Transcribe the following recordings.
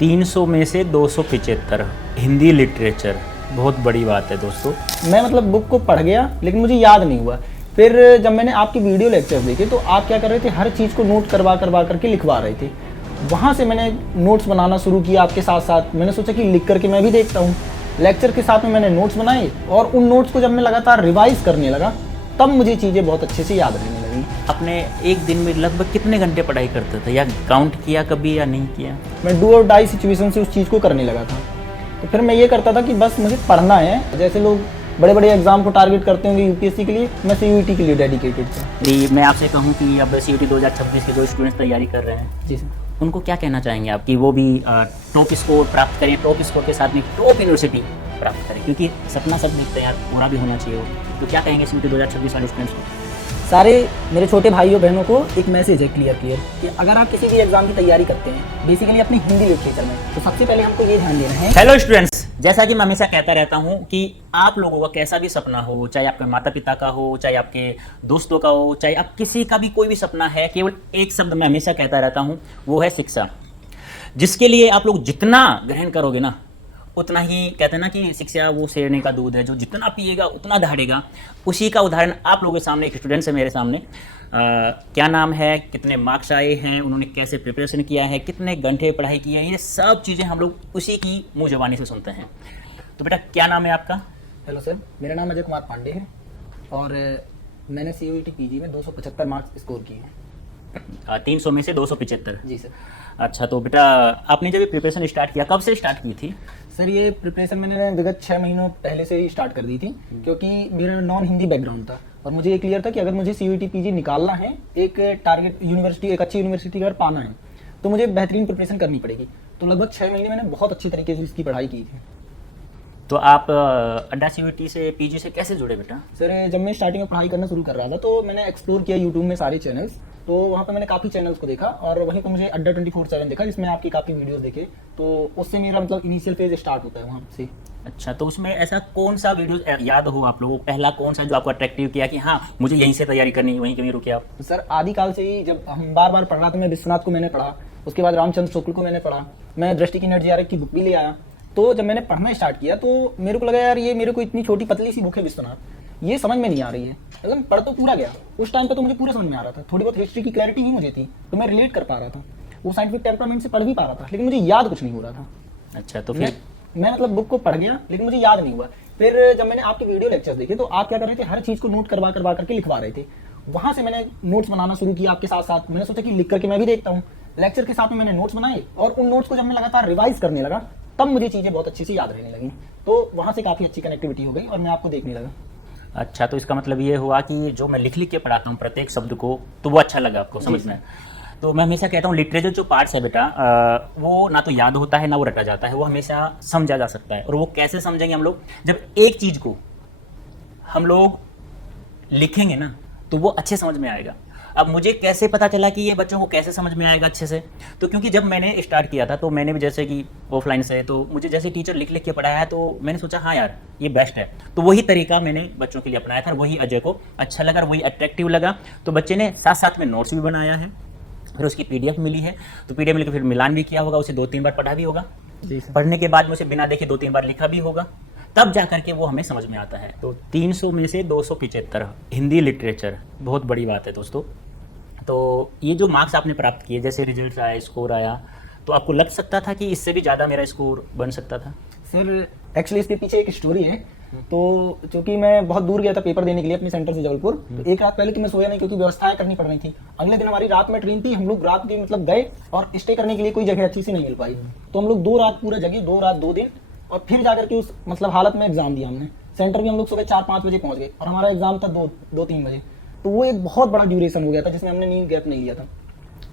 300 में से 275 हिंदी लिटरेचर, बहुत बड़ी बात है दोस्तों। मैं मतलब बुक को पढ़ गया लेकिन मुझे याद नहीं हुआ। फिर जब मैंने आपकी वीडियो लेक्चर देखे तो आप क्या कर रहे थे, हर चीज़ को नोट करवा करके लिखवा रहे थे। वहाँ से मैंने नोट्स बनाना शुरू किया आपके साथ साथ। मैंने सोचा कि लिख करके मैं भी देखता हूँ। लेक्चर के साथ में मैंने नोट्स बनाए और उन नोट्स को जब मैं लगातार रिवाइज करने लगा तब मुझे चीज़ें बहुत अच्छे से याद रहने लगी। आपने एक दिन में लगभग कितने घंटे पढ़ाई करते थे, या काउंट किया कभी या नहीं किया? मैं डू और डाई सिचुएशन से उस चीज़ को करने लगा था। तो फिर मैं ये करता था कि बस मुझे पढ़ना है। जैसे लोग बड़े बड़े एग्जाम को टारगेट करते होंगे यूपीएससी के लिए, मैं सीयूईटी के लिए डेडिकेटेड था। जी, मैं आपसे कहूँ कि अब सीयूईटी 2026 के जो स्टूडेंट्स तैयारी कर रहे हैं, जी सर, उनको क्या कहना चाहेंगे आप कि वो भी टॉप स्कोर प्राप्त करें, टॉप स्कोर के साथ में टॉप यूनिवर्सिटी प्राप्त करें, क्योंकि सपना सब देखते हैं यार, पूरा भी होना चाहिए वो। तो क्या कहेंगे सीयूईटी 2026 वाले स्टूडेंट्स को? सारे मेरे छोटे भाइयों बहनों को एक मैसेज है क्लियर कि अगर आप किसी भी एग्जाम की तैयारी करते हैं बेसिकली अपनी हिंदी लिटरेचर में, तो सबसे पहले हमको ये ध्यान देना है। हेलो स्टूडेंट्स, जैसा कि मैं हमेशा कहता रहता हूं कि आप लोगों का कैसा भी सपना हो, चाहे आपके माता पिता का हो, चाहे आपके दोस्तों का हो, चाहे आप किसी का भी कोई भी सपना है, केवल एक शब्द मैं हमेशा कहता रहता हूं, वो है शिक्षा। जिसके लिए आप लोग जितना ग्रहण करोगे ना, उतना ही, कहते हैं ना कि शिक्षा वो शेरने का दूध है, जो जितना पिएगा उतना दहाड़ेगा। उसी का उदाहरण आप लोगों के सामने एक स्टूडेंट है मेरे सामने। क्या नाम है, कितने मार्क्स आए हैं, उन्होंने कैसे प्रिपरेशन किया है, कितने घंटे पढ़ाई की है, ये सब चीज़ें हम लोग उसी की मुँह ज़बानी से सुनते हैं। तो बेटा क्या नाम है आपका? हेलो सर, मेरा नाम अजय कुमार पांडे है और मैंने सीयूईटी पीजी में 275 मार्क्स स्कोर किए हैं। 300 में से 275? जी सर। अच्छा, तो बेटा आपने जब प्रिपरेशन स्टार्ट किया, कब से स्टार्ट की थी? सर ये प्रिपरेशन मैंने विगत 6 महीनों पहले से ही स्टार्ट कर दी थी, क्योंकि मेरा नॉन हिंदी बैकग्राउंड था और मुझे ये क्लियर था कि अगर मुझे सीयूईटी पीजी निकालना है, एक टारगेट यूनिवर्सिटी, एक अच्छी यूनिवर्सिटी अगर पाना है, तो मुझे बेहतरीन प्रिपरेशन करनी पड़ेगी। तो लगभग 6 महीने मैंने बहुत अच्छी तरीके से इसकी पढ़ाई की थी। तो आप अड्डा सीयूईटी से पीजी से कैसे जुड़े बेटा? सर जब मैं स्टार्टिंग में पढ़ाई करना शुरू कर रहा था तो मैंने एक्सप्लोर किया यूट्यूब में सारे चैनल्स। तो वहाँ पे मैंने काफ़ी चैनल्स को देखा और वहीं पर मुझे अड्डा 24/7 देखा, जिसमें आपकी काफ़ी वीडियोस देखे। तो उससे मेरा मतलब इनिशियल फेज स्टार्ट होता है वहाँ से। अच्छा, तो उसमें ऐसा कौन सा वीडियो याद हो आप लोगों को, पहला कौन सा जो आपको अट्रैक्टिव किया कि हाँ मुझे यहीं से तैयारी करनी है, वहीं कहीं रुके आप? तो सर आदिकाल से ही जब हम बार बार पढ़ रहा था, मैं विश्वनाथ को मैंने पढ़ा, उसके बाद रामचंद्र शुक्ल को मैंने पढ़ा, मैं दृष्टि की NET की बुक भी ले आया। तो जब मैंने पढ़ना स्टार्ट किया तो मेरे को लगा यार ये मेरे को इतनी छोटी पतली सी बुक है विश्वनाथ, ये समझ में नहीं आ रही है। मतलब पढ़ तो पूरा गया, उस टाइम पे तो मुझे पूरा समझ में आ रहा था, थोड़ी बहुत हिस्ट्री की क्लैरिटी ही मुझे थी, तो मैं रिलेट कर पा रहा था, वो साइंटिफिक टेम्परामेंट से पढ़ भी पा रहा था, लेकिन मुझे याद कुछ नहीं हो रहा था। अच्छा, तो फिर मैं मतलब बुक को पढ़ गया लेकिन मुझे याद नहीं हुआ। फिर जब मैंने आपके वीडियो लेक्चर्स देखे तो आप क्या कर रहे थे, हर चीज़ को नोट करवा करके लिखवा रहे थे। वहाँ से मैंने नोट्स बनाना शुरू किया आपके साथ साथ। मैंने सोचा कि लिख करके मैं भी देखता हूँ। लेक्चर के साथ में मैंने नोट्स बनाए और उन नोट्स को जब मैं लगातार रिवाइज करने लगा तब मुझे चीज़ें बहुत अच्छी से याद रहने लगी। तो वहाँ से काफ़ी अच्छी कनेक्टिविटी हो गई और मैं आपको देखने लगा। अच्छा, तो इसका मतलब ये हुआ कि जो मैं लिख के पढ़ाता हूँ प्रत्येक शब्द को, तो वो अच्छा लगा आपको समझ में? तो मैं हमेशा कहता हूँ लिटरेचर जो पार्ट्स है बेटा, वो ना तो याद होता है ना वो रटा जाता है, वो हमेशा समझा जा सकता है। और वो कैसे समझेंगे हम लोग, जब एक चीज़ को हम लोग लिखेंगे ना तो वो अच्छे समझ में आएगा। अब मुझे कैसे पता चला कि ये बच्चों को कैसे समझ में आएगा अच्छे से? तो क्योंकि जब मैंने स्टार्ट किया था तो मैंने भी जैसे कि ऑफलाइन से, तो मुझे जैसे टीचर लिख के पढ़ाया है तो मैंने सोचा हाँ यार ये बेस्ट है। तो वही तरीका मैंने बच्चों के लिए अपनाया था और वही अजय को अच्छा लगा, वही अट्रैक्टिव लगा। तो बच्चे ने साथ साथ में नोट्स भी बनाया है, फिर उसकी PDF मिली है, तो PDF मिलकर फिर मिलान भी किया होगा, उसे 2-3 बार पढ़ा भी होगा, पढ़ने के बाद में उसे बिना देखे 2-3 बार लिखा भी होगा, तब जा करके वो हमें समझ में आता है। तो 300 में से 275 हिंदी लिटरेचर, बहुत बड़ी बात है दोस्तों। तो ये जो मार्क्स आपने प्राप्त किए, जैसे रिजल्ट आया, स्कोर आया, तो आपको लग सकता था कि इससे भी ज़्यादा मेरा स्कोर बन सकता था? सर एक्चुअली इसके पीछे एक स्टोरी है। तो चूंकि मैं बहुत दूर गया था पेपर देने के लिए अपने सेंटर से जबलपुर, तो एक रात पहले तो मैं सोया नहीं क्योंकि व्यवस्थाएं करनी पड़ रही थी। अगले दिन हमारी रात में ट्रेन थी, हम लोग रात की मतलब गए और स्टे करने के लिए कोई जगह अच्छी सी नहीं मिल पाई। तो हम लोग 2 रात पूरा जगे, 2 रात 2 दिन, और फिर जाकर के उस मतलब हालत में एग्जाम दिया हमने। सेंटर भी हम लोग सुबह 4-5 बजे पहुंच गए और हमारा एग्जाम था 2-3 बजे। तो वो एक बहुत बड़ा ड्यूरेशन हो गया था जिसमें हमने नींद गैप नहीं लिया था।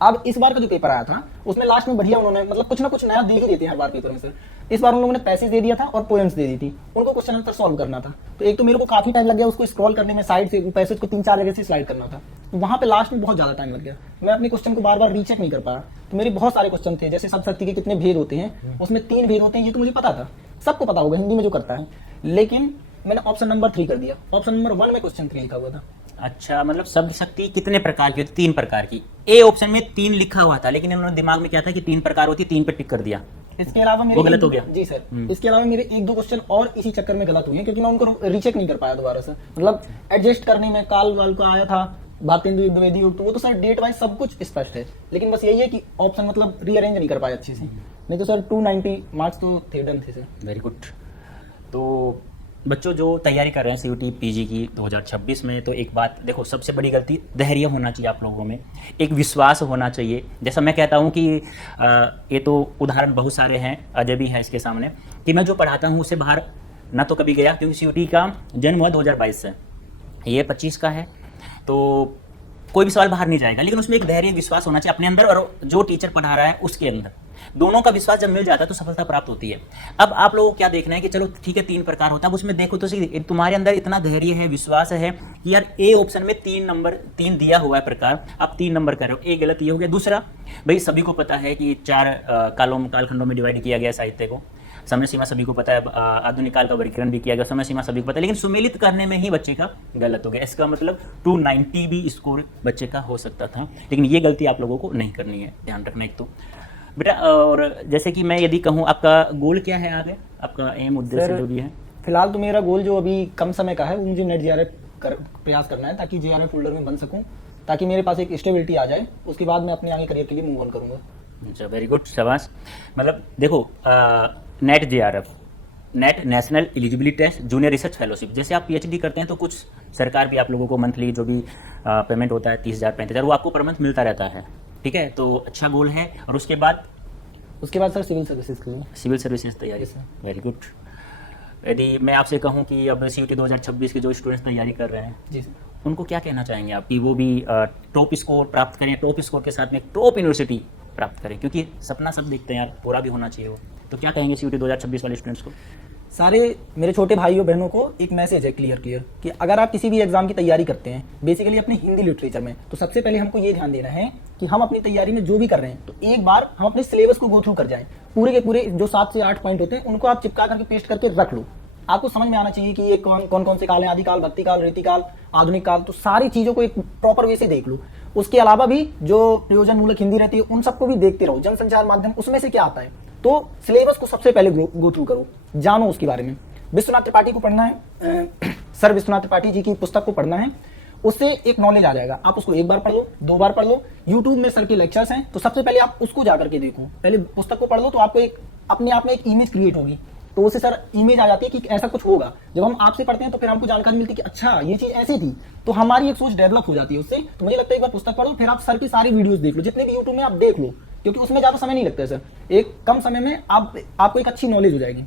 अब इस बार का जो पेपर आया था उसमें लास्ट में बढ़िया उन्होंने मतलब कुछ ना कुछ नया दे ही देते हैं हर बार पेपर में। सर इस बार उन लोगों ने पैसेज दे दिया था और पोएम्स दे दी थी, उनको क्वेश्चन आंसर सॉल्व करना था। तो एक तो मेरे को काफी टाइम लग गया उसको स्क्रॉल करने में, साइड से पैसेज को 3-4 जगह से स्लाइड करना था, तो वहाँ पे लास्ट में बहुत ज्यादा टाइम लग गया। मैं अपने क्वेश्चन को बार बार रीचेक नहीं कर पाया। तो मेरे बहुत सारे क्वेश्चन थे, जैसे सब शक्ति के कितने भेद होते हैं, उसमें 3 भेद होते हैं, ये तो मुझे पता था, सबको पता होगा हिंदी में जो करता है, लेकिन मैंने ऑप्शन नंबर 3 कर दिया। ऑप्शन नंबर 1 में क्वेश्चन 3 लिखा हुआ था। अच्छा, मतलब शब्द शक्ति कितने प्रकार की होती? 3 प्रकार की। ए ऑप्शन में 3 लिखा हुआ था, लेकिन इन्होंने दिमाग में क्या था कि 3 प्रकार होती, 3 पे टिक कर दिया। इसके अलावा मेरे वो गलत हो गया? जी सर, इसके अलावा मेरे 1-2 क्वेश्चन और इसी चक्कर में गलत हुए हैं, क्योंकि मैं उनको रीचेक नहीं कर पाया दोबारा से, मतलब एडजस्ट करने में काल वाल को आया था भारतेंदु द्विवेदी, तो वो तो सर डेट वाइज सब कुछ स्पष्ट है, लेकिन बस यही है कि ऑप्शन मतलब रीअरेंज नहीं कर पाए अच्छे से, नहीं तो सर 290 मार्क्स तो थे, डन थे सर। Very good. तो बच्चों जो तैयारी कर रहे हैं सीयूटी पीजी की 2026 में, तो एक बात देखो, सबसे बड़ी गलती धैर्य होना चाहिए आप लोगों में, एक विश्वास होना चाहिए। जैसा मैं कहता हूँ कि ये तो उदाहरण बहुत सारे हैं, अजय भी है इसके सामने, कि मैं जो पढ़ाता हूँ उससे बाहर ना तो कभी गया, क्योंकि सीयूटी का जन्म हुआ 2022 से, ये 25 का है, तो कोई भी सवाल बाहर नहीं जाएगा, लेकिन उसमें एक धैर्य विश्वास होना चाहिए अपने अंदर और जो टीचर पढ़ा रहा है उसके अंदर, दोनों का विश्वास जब मिल जाता है तो सफलता प्राप्त होती है। अब आप लोगों को क्या देखना है कि चलो ठीक है 3 प्रकार होता है, अब उसमें देखो तो सही, तुम्हारे अंदर इतना धैर्य है, विश्वास है कि यार ए ऑप्शन में 3 दिया हुआ है प्रकार, आप 3 नंबर कर रहे हो, ए गलत ये हो गया। दूसरा, भाई सभी को पता है कि 4 कालखंडों में डिवाइड किया गया साहित्य को, समय सीमा सभी को पता है, आधुनिक काल का वर्गीकरण भी किया गया, समय सीमा सभी को पता है, लेकिन सुमेलित करने में ही बच्चे का गलत हो गया। इसका मतलब 290 भी स्कोर बच्चे का हो सकता था, लेकिन ये गलती आप लोगों को नहीं करनी है, ध्यान रखना एक तो बेटा। और जैसे कि मैं यदि कहूँ, आपका गोल क्या है आगे, आपका एम उद्देश्य जो भी है? फिलहाल तो मेरा गोल जो अभी कम समय का है, वो मुझे नेट जेआरएफ प्रयास करना है, ताकि जेआरएफ होल्डर में बन सकूं, ताकि मेरे पास एक स्टेबिलिटी आ जाए, उसके बाद मैं अपने आगे करियर के लिए मूव ऑन करूंगा। अच्छा, वेरी गुड, शाबाश। मतलब देखो, NET JRF, NET national eligibility test, junior research fellowship, जैसे आप पीएचडी करते हैं तो कुछ सरकार भी आप लोगों को मंथली जो भी पेमेंट होता है 30,000 35,000 वो आपको पर मंथ मिलता रहता है, ठीक है, तो अच्छा गोल है। और उसके बाद सर सिविल सर्विसेज के लिए, सिविल सर्विसेज तैयारी, वेरी गुड। यदि मैं आपसे कहूँ कि अब सीयूटी 2026 के जो स्टूडेंट्स तैयारी कर रहे हैं जी सर, उनको क्या कहना चाहेंगे आप कि वो भी टॉप स्कोर प्राप्त करें, टॉप स्कोर के साथ में टॉप यूनिवर्सिटी प्राप्त करें, क्योंकि सपना सब देखते हैं यार, पूरा भी होना चाहिए वो, तो क्या कहेंगे सीयूटी 2026 वाले स्टूडेंट्स को? सारे मेरे छोटे भाइयों बहनों को एक मैसेज है क्लियर कि अगर आप किसी भी एग्जाम की तैयारी करते हैं, बेसिकली अपने हिंदी लिटरेचर में, तो सबसे पहले हमको ये ध्यान देना है कि हम अपनी तैयारी में जो भी कर रहे हैं, तो एक बार हम अपने सिलेबस को गो थ्रू कर जाएं, पूरे के पूरे जो 7 से 8 पॉइंट होते हैं उनको आप चिपका करके पेस्ट करके रख लो। आपको समझ में आना चाहिए कि ये कौन से काल हैं, आदिकाल, भक्तिकाल, रीतिकाल, आधुनिक काल, तो सारी चीजों को एक प्रॉपर वे से देख लो। उसके अलावा भी जो प्रयोजन मूलक हिंदी रहती है उन सबको भी देखते रहो, जनसंचार माध्यम उसमें से क्या आता है, तो सिलेबस को सबसे पहले गो थ्रू करो, जानो उसके बारे में। विश्वनाथ त्रिपाठी को पढ़ना है, सर विश्वनाथ त्रिपाठी जी की पुस्तक को पढ़ना है, उससे एक नॉलेज आ जाएगा। आप उसको 1 बार पढ़ लो, 2 बार पढ़ लो, यूट्यूब में सर के लेक्चर्स हैं, तो सबसे पहले आप उसको जाकर के देखो, पहले पुस्तक को पढ़ लो, तो आपको एक अपने आप में एक इमेज क्रिएट होगी, तो उससे सर इमेज आ जाती है कि ऐसा कुछ होगा। जब हम आपसे पढ़ते हैं तो फिर हमको जानकारी मिलती है कि अच्छा ये चीज ऐसी थी, तो हमारी एक सोच डेवलप हो जाती है उससे। तो मुझे लगता है एक बार पुस्तक पढ़ो, फिर आप सर की सारी वीडियोस देख लो, जितने भी यूट्यूब में आप देख लो, क्योंकि उसमें ज्यादा समय नहीं लगता है सर, एक कम समय में आपको एक अच्छी नॉलेज हो जाएगी।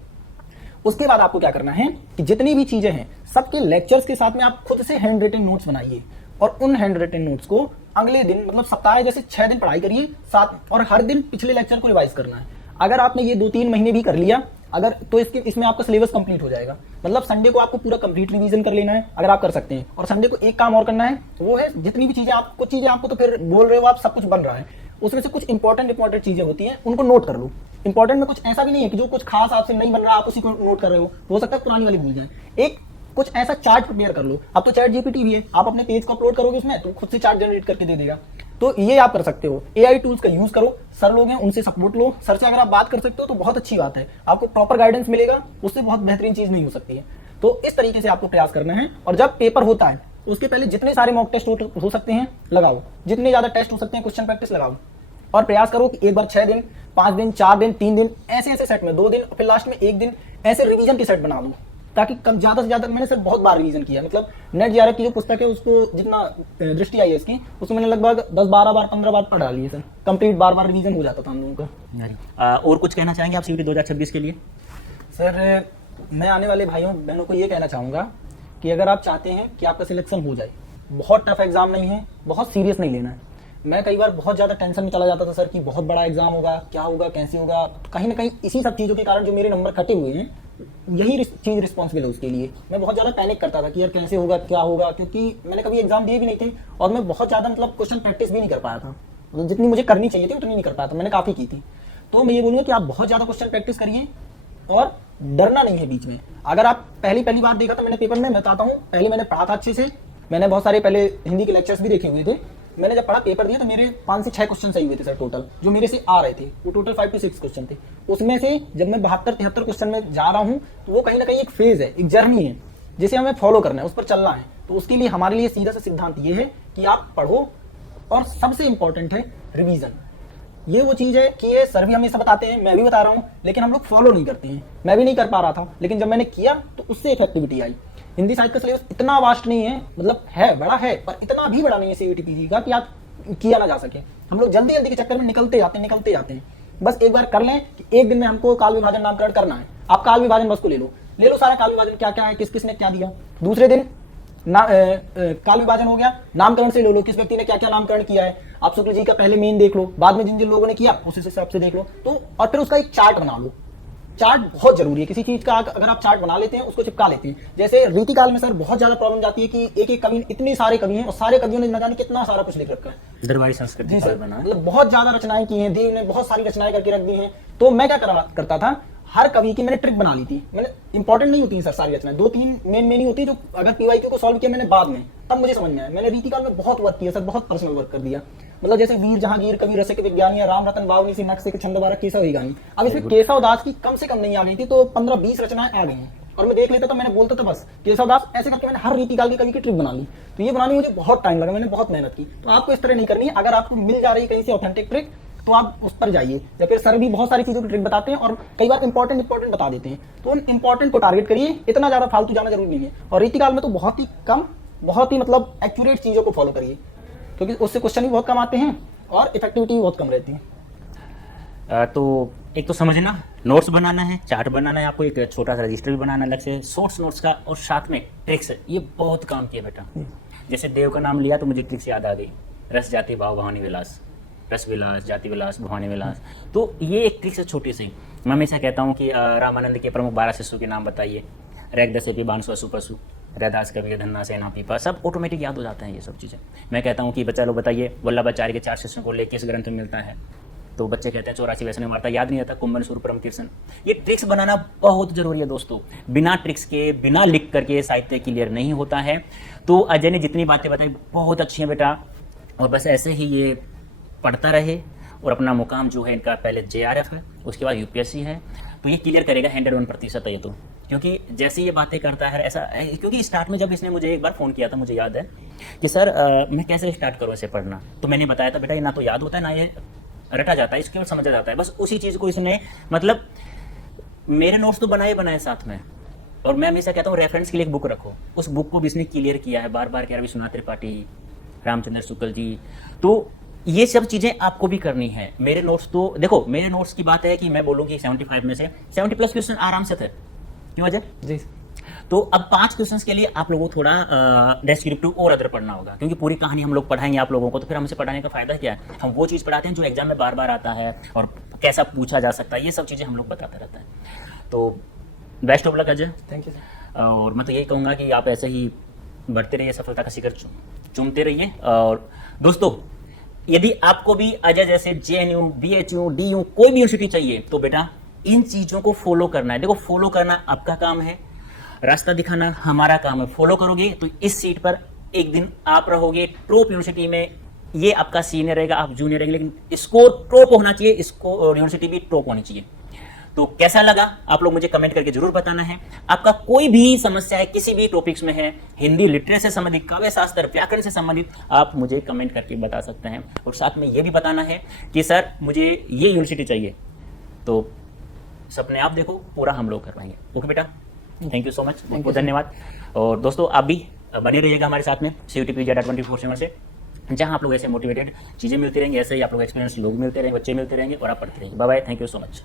उसके बाद आपको क्या करना है कि जितनी भी चीजें हैं सबके लेक्चर्स के साथ में आप खुद से हैंड रिटन नोट्स बनाइए, और उन हैंड रिटन नोट्स को अगले दिन, मतलब सप्ताह जैसे 6 दिन पढ़ाई करिए साथ, और हर दिन पिछले लेक्चर को रिवाइज करना है। अगर आपने ये 2-3 महीने भी कर लिया अगर, तो इसमें आपका सिलेबस कंप्लीट हो जाएगा। मतलब संडे को आपको पूरा कंप्लीट रिवीजन कर लेना है, अगर आप कर सकते हैं। और संडे को एक काम और करना है, वो है जितनी भी चीजें कुछ चीजें आपको तो फिर बोल रहे हो आप, सब कुछ बन रहा है, उसमें से कुछ इंपॉर्टेंट चीजें होती हैं, उनको नोट कर लो। इंपॉर्टेंट में कुछ ऐसा भी नहीं है कि जो कुछ खास आपसे नहीं बन रहा आप उसी को नोट कर रहे हो सकता है पुरानी वाली भूल जाए। एक कुछ ऐसा चार्ट प्रिपेयर कर लो। अब तो चैट जीपीटी भी है, आप अपने पेज को अपलोड करोगे उसमें तो खुद से चार्ट जनरेट करके दे देगा, तो ये आप कर सकते हो। एआई टूल्स का यूज करो, सर लोग हैं उनसे सपोर्ट लो, सर से अगर आप बात कर सकते हो तो बहुत अच्छी बात है, आपको प्रॉपर गाइडेंस मिलेगा, उससे बहुत बेहतरीन चीज नहीं हो सकती है। तो इस तरीके से आपको प्रयास करना है, और जब पेपर होता है उसके पहले जितने सारे मॉक टेस्ट हो सकते हैं लगाओ, जितने ज्यादा टेस्ट हो सकते हैं क्वेश्चन प्रैक्टिस लगाओ, और प्रयास करो कि एक बार 6 दिन, 5 दिन, 4 दिन, 3 दिन ऐसे सेट में, 2 दिन, फिर लास्ट में 1 दिन ऐसे रिवीजन के सेट बना दो, ताकि कम ज्यादा से ज्यादा। मैंने सर बहुत बार रिवीजन किया, मतलब नेट जेआरएफ की जो पुस्तक है उसको जितना दृष्टि आई है इसकी, उसमें मैंने लगभग 10-12 बार 15 बार पढ़ डाली है सर, कंप्लीट बार रिवीजन हो जाता था हम लोगों का। और कुछ कहना चाहेंगे आप सीयूटी 2026 के लिए? सर मैं आने वाले भाइयों बहनों को ये कहना चाहूँगा कि अगर आप चाहते हैं कि आपका सिलेक्शन हो जाए, बहुत टफ एग्जाम नहीं है, बहुत सीरियस नहीं लेना है। मैं कई बार बहुत ज़्यादा टेंशन में चला जाता था सर कि बहुत बड़ा एग्जाम होगा, क्या होगा, कैसे होगा, तो कहीं ना कहीं इसी सब चीज़ों के कारण जो मेरे नंबर कटे हुए हैं, यही चीज़ रिस्पॉन्सिबल है उसके लिए। मैं बहुत ज़्यादा पैनिक करता था कि यार कैसे होगा, क्या होगा, क्योंकि मैंने कभी एग्जाम दिए भी नहीं थे, और मैं बहुत ज़्यादा मतलब क्वेश्चन प्रैक्टिस भी नहीं कर पाया था, मतलब जितनी मुझे करनी चाहिए थी उतनी नहीं कर पाया था, मैंने काफ़ी की थी। तो मैं ये बोलूँगा कि आप बहुत ज़्यादा क्वेश्चन प्रैक्टिस करिए, और डरना नहीं है बीच में। अगर आप पहली बार देखा था मैंने पेपर में, मैं बताता हूँ, पहले मैंने पढ़ा था अच्छे से, मैंने बहुत सारे पहले हिंदी के लेक्चर्स भी देखे हुए थे, मैंने जब पढ़ा पेपर दिया तो मेरे 5 से 6 क्वेश्चन सही हुए थे सर टोटल, जो मेरे से आ रहे थे वो टोटल 5 to 6 क्वेश्चन थे। उसमें से जब मैं 72-73 क्वेश्चन में जा रहा हूँ तो वो कहीं ना कहीं एक फेज है, एक जर्नी है जिसे हमें फॉलो करना है, उस पर चलना है। तो उसके लिए हमारे लिए सीधा सा सिद्धांत ये है कि आप पढ़ो और सबसे इंपॉर्टेंट है रिवीजन। ये वो चीज है कि ये सर भी हमेशा बताते हैं, मैं भी बता रहा हूँ, लेकिन हम लोग फॉलो नहीं करते हैं। मैं भी नहीं कर पा रहा था, लेकिन जब मैंने किया तो उससे इफेक्टिविटी आई। हिंदी साहित्य का सिलेबस इतना वास्ट नहीं है, मतलब है बड़ा है पर इतना भी बड़ा नहीं है सीयूईटी पीजी का कि आप किया ना जा सके। हम लोग जल्दी जल्दी के चक्कर में निकलते जाते हैं। बस एक बार कर लें कि एक दिन में हमको काल विभाजन नामकरण करना है। आप काल विभाजन बस को ले लो सारा काल विभाजन क्या क्या है, किस किस ने क्या दिया। दूसरे दिन काल विभाजन हो गया, नामकरण से ले लो, किस व्यक्ति ने क्या क्या नामकरण किया है। आप शुक्ल जी का पहले मेन देख लो, बाद में जिन जिन लोगों ने किया उस हिसाब से देख लो। तो और फिर उसका एक चार्ट बना लो। चार्ट बहुत जरूरी है किसी चीज का, अगर आप चार्ट बना लेते हैं उसको चिपका लेते हैं। जैसे रीतिकाल में सर बहुत ज्यादा प्रॉब्लम जाती है कि एक एक कवि, इतने सारे कवि हैं और सारे कवियों ने न जाने कितना सारा कुछ लिख रखा है। दरबारी संस्कृति जी सर, बना, मतलब बहुत ज्यादा रचनाएं की हैं, देव ने बहुत सारी रचनाएं करके रख दी हैं। तो मैं क्या करता था, हर कवि की मैंने ट्रिक बना ली थी। मैंने इंपॉर्टेंट नहीं होती है सर सारी रचनाएं, 2-3 मेन नहीं होती, जो अगर पीवाईक्यू को सॉल्व किया मैंने बाद में, तब मुझे समझ में आया। मैंने रीतिकाल में बहुत वर्क किया सर, बहुत पर्सनल वर्क कर दिया। मतलब जैसे वीर जहांगीर, कवि रसिक विज्ञानी, राम रतन बावनी से नक्शे के छंद बारह केशव ही गानी। अब इसमें केशव दास की कम से कम नहीं आ गई थी, तो 15-20 रचनाएं आ गई हैं। और मैं देख लेता था, मैंने बोलता था बस केशव दास, ऐसे करके मैंने हर रीतिकाल की कवि की ट्रिक बना ली। तो ये बनाने में मुझे बहुत टाइम लगा, मैंने बहुत मेहनत की। तो आपको इस तरह नहीं करनी है। अगर आपको मिल जा रही है कहीं से ऑथेंटिक ट्रिक तो आप उस पर जाइए। या फिर सर भी बहुत सारी चीजों की ट्रिक बताते हैं और कई बार इंपॉर्टेंट बता देते हैं, तो उन इंपॉर्टेंट को टारगेट करिए। इतना ज्यादा फालतू जाना जरूरी नहीं है। और रीतिकाल में तो बहुत ही कम, बहुत ही मतलब एक्यूरेट चीजों को फॉलो करिए, क्योंकि उससे क्वेश्चन भी बहुत कम आते हैं और इफेक्टिविटी भी बहुत कम रहती है। तो एक तो समझना, नोट्स बनाना है, चार्ट बनाना है, आपको एक छोटा सा रजिस्टर भी बनाना अलग से, शॉर्ट्स नोट्स का, और साथ में ट्रिक्स। ये बहुत काम किया बेटा। जैसे देव का नाम लिया तो मुझे ट्रिक्स याद आ गई, रस जाति भाव भवानी विलास, रस विलास, जाति विलास, भवानी विलास। तो ये एक ट्रिक्स है छोटी सी। मैं हमेशा कहता हूँ कि रामानंद के प्रमुख 12 शिष्यों के नाम बताइए, रैग दसे बांसु असु पशु, रैदास कवि धन्ना सेना पीपा, सब ऑटोमेटिक याद हो जाते हैं ये सब चीज़ें। मैं कहता हूँ कि बच्चा लोग बताइए वल्लभाचार्य के 4 शिष्यों को लेकर किस ग्रंथ में मिलता है, तो बच्चे कहते हैं 84 वैष्णव में मारता, याद नहीं आता कुंभन सूर परम कीर्तन। ये ट्रिक्स बनाना बहुत जरूरी है दोस्तों। बिना ट्रिक्स के, बिना लिख करके साहित्य क्लियर नहीं होता है। तो अजय ने जितनी बातें बताई बहुत अच्छी हैं बेटा, और बस ऐसे ही ये पढ़ता रहे। और अपना मुकाम जो है इनका पहले JRF है, उसके बाद UPSC है, तो ये क्लियर करेगा 101% है ये तो। क्योंकि जैसे ये बातें करता है ऐसा, क्योंकि स्टार्ट में जब इसने मुझे एक बार फ़ोन किया था, मुझे याद है कि सर मैं कैसे स्टार्ट करूँ इसे पढ़ना, तो मैंने बताया था बेटा ये ना तो याद होता है ना ये रटा जाता है, इसके समझा जाता है। बस उसी चीज़ को इसने, मतलब मेरे नोट्स तो बनाए साथ में, और मैं हमेशा कहता हूँ रेफरेंस के लिए एक बुक रखो। उस बुक को भी इसने क्लियर किया है बार बार, कह विश्वनाथ त्रिपाठी, रामचंद्र शुक्ल जी। तो ये सब चीज़ें आपको भी करनी है। मेरे नोट्स तो देखो, मेरे नोट्स की बात है कि मैं बोलूँगी 75 में से 70+ क्वेश्चन आराम से थे। क्यों अजय जी, तो अब 5 क्वेश्चंस के लिए आप लोगों को थोड़ा डेस्क्रिप्टिव और अदर पढ़ना होगा, क्योंकि पूरी कहानी हम लोग पढ़ाएंगे आप लोगों को, तो फिर हमसे पढ़ाने का फायदा क्या है। हम वो चीज़ पढ़ाते हैं जो एग्जाम में बार बार आता है और कैसा पूछा जा सकता है, ये सब चीज़ें हम लोग बताते रहते हैं। तो best of luck Ajay. Thank you sir. और मैं तो यही कहूँगा कि आप ऐसे ही बढ़ते रहिए, सफलता का शिखर चूमते रहिए। और दोस्तों यदि आपको भी अजय जैसे JNU, BHU, DU कोई भी यूनिवर्सिटी चाहिए, तो बेटा इन चीज़ों को फॉलो करना है। देखो फॉलो करना आपका काम है, रास्ता दिखाना हमारा काम है। फॉलो करोगे तो इस सीट पर एक दिन आप रहोगे। टॉप यूनिवर्सिटी में ये आपका सीनियर रहेगा, आप जूनियर रहेंगे, लेकिन स्कोर टॉप होना चाहिए, इसको यूनिवर्सिटी भी टॉप होनी चाहिए। तो कैसा लगा आप लोग मुझे कमेंट करके जरूर बताना है। आपका कोई भी समस्या है किसी भी टॉपिक्स में है, हिंदी लिटरेचर से संबंधित, काव्य शास्त्र, व्याकरण से संबंधित, आप मुझे कमेंट करके बता सकते हैं। और साथ में ये भी बताना है कि सर मुझे ये यूनिवर्सिटी चाहिए, तो सपने आप देखो, पूरा हम लोग करवाएंगे। ओके बेटा, थैंक यू सो मच, बहुत बहुत धन्यवाद। और दोस्तों आप भी बने रहिएगा हमारे साथ में CUET PG 24/7 से, जहां आप लोग ऐसे मोटिवेटेड चीज़ें मिलती रहेंगी, ऐसे ही आप लोग एक्सपीरियंस लोग मिलते रहेंगे, बच्चे मिलते रहेंगे और आप पढ़ते रहेंगे। Bye bye, thank you so much.